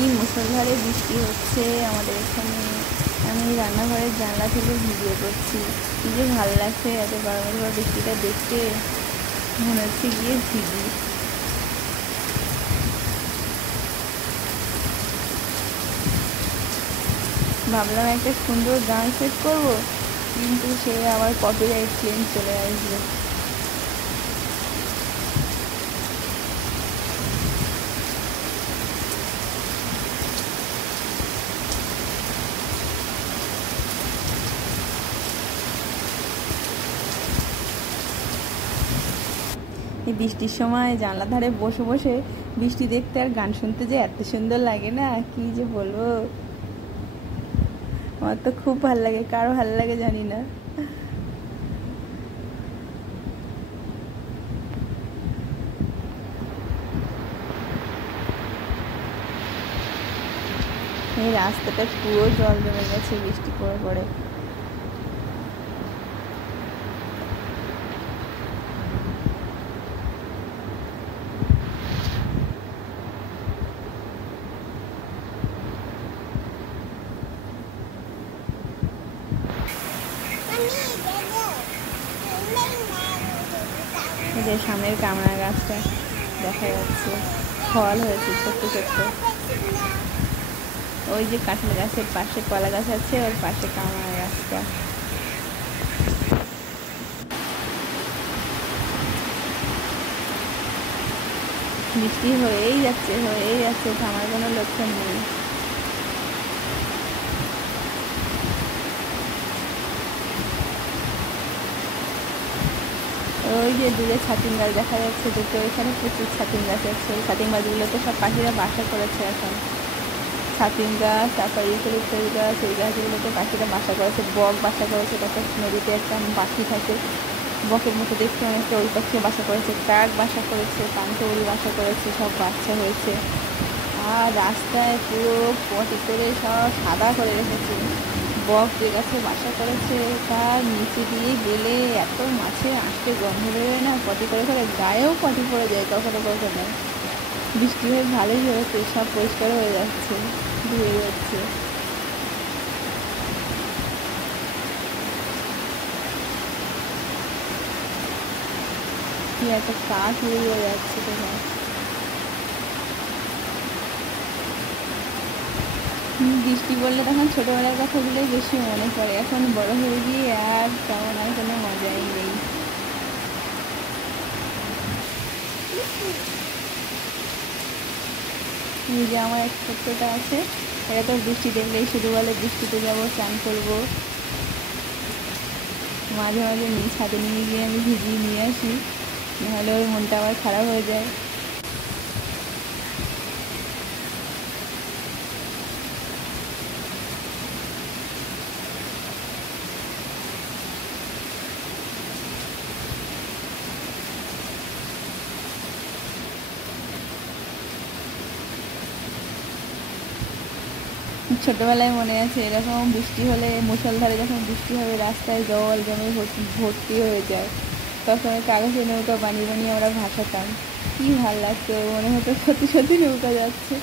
কি মুষলধারে বৃষ্টি হচ্ছে আমাদের এখানে। আমি রান্নাঘরের জানলা থেকে ভিডিও করছি। কি যে ভালো লাগছে এত গরমের পর বৃষ্টিটা দেখতে, মনে হচ্ছে গিয়ে ভিজি। ভাবলাম একটা সুন্দর গান সেট করবো, কিন্তু সে আবার কপিরাইট ক্লেম চলে আসবে। এই বৃষ্টির সময় জানলার ধারে বসে বসে বৃষ্টি দেখতে আর গান শুনতে যে এত সুন্দর লাগে না, কি যে বলবো। আমার তো খুব ভালো লাগে, কারো ভালো লাগে জানি না। এই রাস্তাটা পুরো জল জমে গেছে বৃষ্টি পড়ে পড়ে। এদের সামনের কামড়া গাছটা দেখা যাচ্ছে, ফল হয়েছে ছোট্ট ছোট্ট। ওই যে কাঁঠাল গাছের পাশে কলা গাছ আছে, ওর পাশে কামড়া গাছটা। বৃষ্টি হয়েই যাচ্ছে, থামার কোনো লক্ষণ নেই। ওই যে দূরে ছাতিম গাছ দেখা যাচ্ছে দুটো, এখানে প্রচুর ছাতিম গাছ আছে। ওই ছাতিম গাছগুলোতে সব পাখিরা বাসা করেছে এখন। ছাতিম গাছ, তারপর ইউক্যালিপটাস গাছ, এই গাছগুলোতে পাখিরা বাসা করেছে। বক বাসা করেছে, তারপর নদীতে একটা পাখি থাকে বকের মতো দেখতে অনেকটা, ওই পাখিও বাসা করেছে। কাক বাসা করেছে, পান্থউড়ি বাসা করেছে, সব বাচ্চা হয়েছে। আর রাস্তায় পুরো পটি করে সব সাদা করে রেখেছে। বক যে গাছে বাসা করেছে তার নিচে দিয়ে গেলে এত মাছের আঁশকে গন্ধ বেরোয় না, পটি করে করে গায়েও পটি পড়ে যায় কখনো কখনো। বৃষ্টি হয়ে ভালোই হয়েছে, সব পরিষ্কার হয়ে যাচ্ছে, ধুয়ে যাচ্ছে। কি একটা কাক উড়ে যাচ্ছে কোথায়। বৃষ্টি পড়লে তখন ছোটোবেলার কথাগুলোই বেশি মনে পড়ে। এখন বড় হয়ে গিয়ে আর তেমন আর কোনো মজাই নেই। এই যে আমার এক ছোট্টটা আছে, এটা তো বৃষ্টি দেখলেই শুধু বলে বৃষ্টিতে যাবো, চান করবো। মাঝে মাঝে ছাদে নিয়ে গিয়ে আমি ভিজিয়ে নিয়ে আসি, নাহলে ওর মনটা আবার খারাপ হয়ে যায়। ছোটবেলায় মনে আছে এরকম বৃষ্টি হলে, মুষলধারে যখন বৃষ্টি হবে রাস্তায় জল জমে ভর্তি হয়ে যায়, তখন কাগজের নৌকা বানিয়ে বানিয়ে আমরা ভাসাতাম। কি ভাল লাগতো, মনে হতো সত্যি সত্যি নৌকা যাচ্ছে।